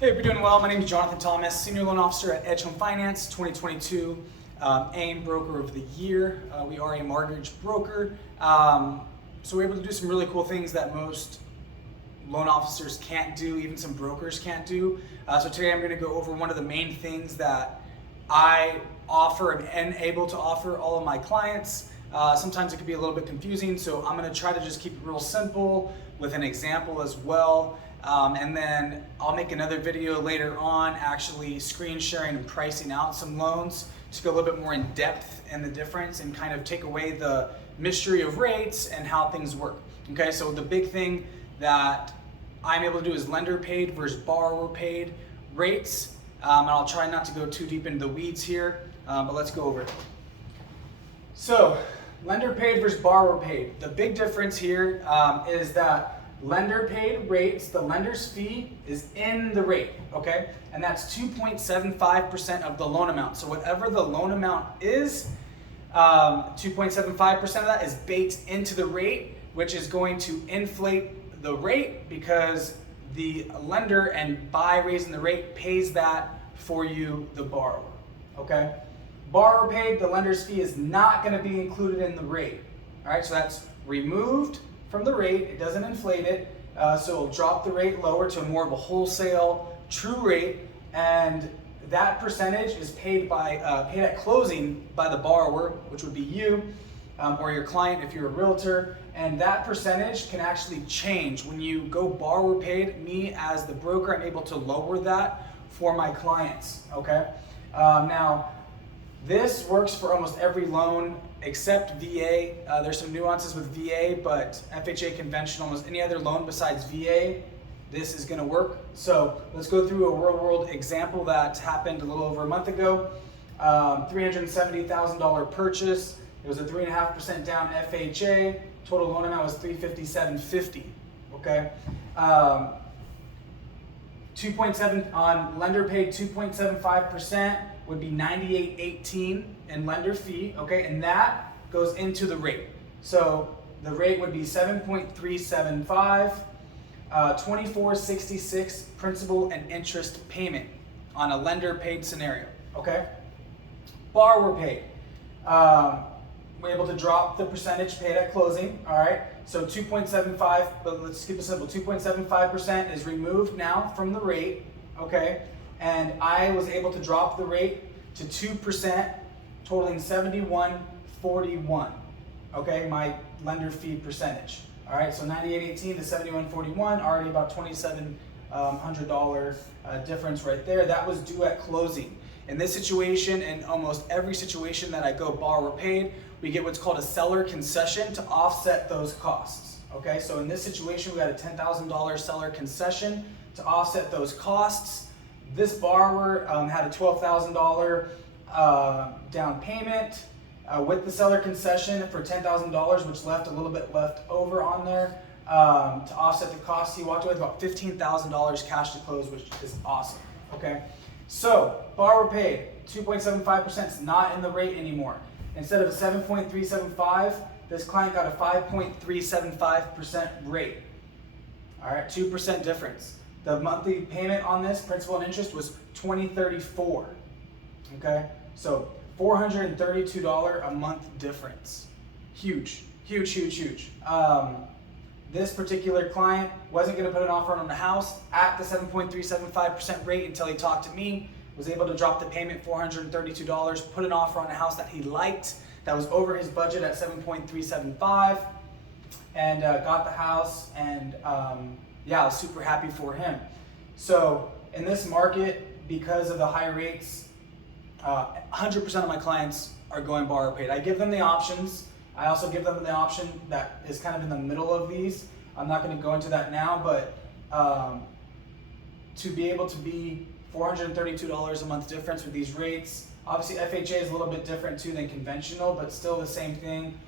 Hey, hope you're doing well. My name is Jonathan Thomas, Senior Loan Officer at Edge Home Finance 2022, AIM Broker of the Year. We are a mortgage broker, so we're able to do some really cool things that most loan officers can't do, even some brokers can't do. So today I'm going to go over one of the main things that I offer and able to offer all of my clients. Sometimes it can be a little bit confusing, so I'm going to try to just keep it real simple with an example as well. And then I'll make another video later on actually screen sharing and pricing out some loans to go a little bit more in depth in the difference and kind of take away the mystery of rates and how things work. Okay, so the big thing that I'm able to do is lender paid versus borrower paid rates. And I'll try not to go too deep into the weeds here, but let's go over it. So lender paid versus borrower paid. The big difference here is that lender paid rates, the lender's fee is in the rate, okay? And that's 2.75% of the loan amount. So whatever the loan amount is, 2.75% of that is baked into the rate, which is going to inflate the rate because the lender, and by raising the rate, pays that for you, the borrower, okay? Borrower paid, the lender's fee is not gonna be included in the rate, all right? So that's removed from the rate, it doesn't inflate it, so it'll drop the rate lower to more of a wholesale true rate, and that percentage is paid at closing by the borrower, which would be you or your client if you're a realtor, and that percentage can actually change. When you go borrower paid, me as the broker, I'm able to lower that for my clients, okay? Now, this works for almost every loan except VA. There's some nuances with VA, but FHA conventional, almost any other loan besides VA, this is gonna work. So let's go through a real world example that happened a little over a month ago. $370,000 purchase. It was a 3.5% down FHA. Total loan amount was $357.50, okay? 2.7 on lender paid 2.75% would be $98.18 in lender fee, okay, and that goes into the rate. So the rate would be 7.375, $24.66 principal and interest payment on a lender paid scenario, okay? Borrower paid, we're able to drop the percentage paid at closing, all right? So 2.75, but let's keep it simple. 2.75% is removed now from the rate, okay? And I was able to drop the rate to 2%, totaling $71.41, okay? My lender fee percentage, all right? So $98.18 to $71.41, already about $2,700 difference right there. That was due at closing. In this situation, and almost every situation that I go borrower paid, we get what's called a seller concession to offset those costs, okay? So in this situation, we got a $10,000 seller concession to offset those costs. This borrower had a $12,000 down payment with the seller concession for $10,000, which left a little bit left over on there to offset the costs. He walked away with about $15,000 cash to close, which is awesome, okay? So borrower paid, 2.75% is not in the rate anymore. Instead of a 7.375, this client got a 5.375% rate. All right, 2% difference. The monthly payment on this, principal and interest, was $20.34. Okay, so $432 a month difference. Huge, huge, huge, huge. This particular client wasn't going to put an offer on the house at the 7.375% rate until he talked to me, was able to drop the payment $432, put an offer on a house that he liked, that was over his budget at 7.375, and got the house, and yeah, I was super happy for him. So in this market, because of the high rates, 100% of my clients are going borrower paid. I give them the options. I also give them the option that is kind of in the middle of these. I'm not going to go into that now, but to be able to be $432 a month difference with these rates. Obviously FHA is a little bit different too than conventional, but still the same thing.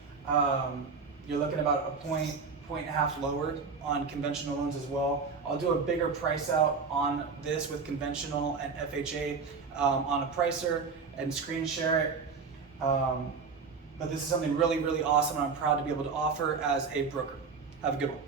You're looking about a point and a half lowered on conventional loans as well. I'll do a bigger price out on this with conventional and FHA on a pricer and screen share it. But this is something really, really awesome, and I'm proud to be able to offer as a broker. Have a good one.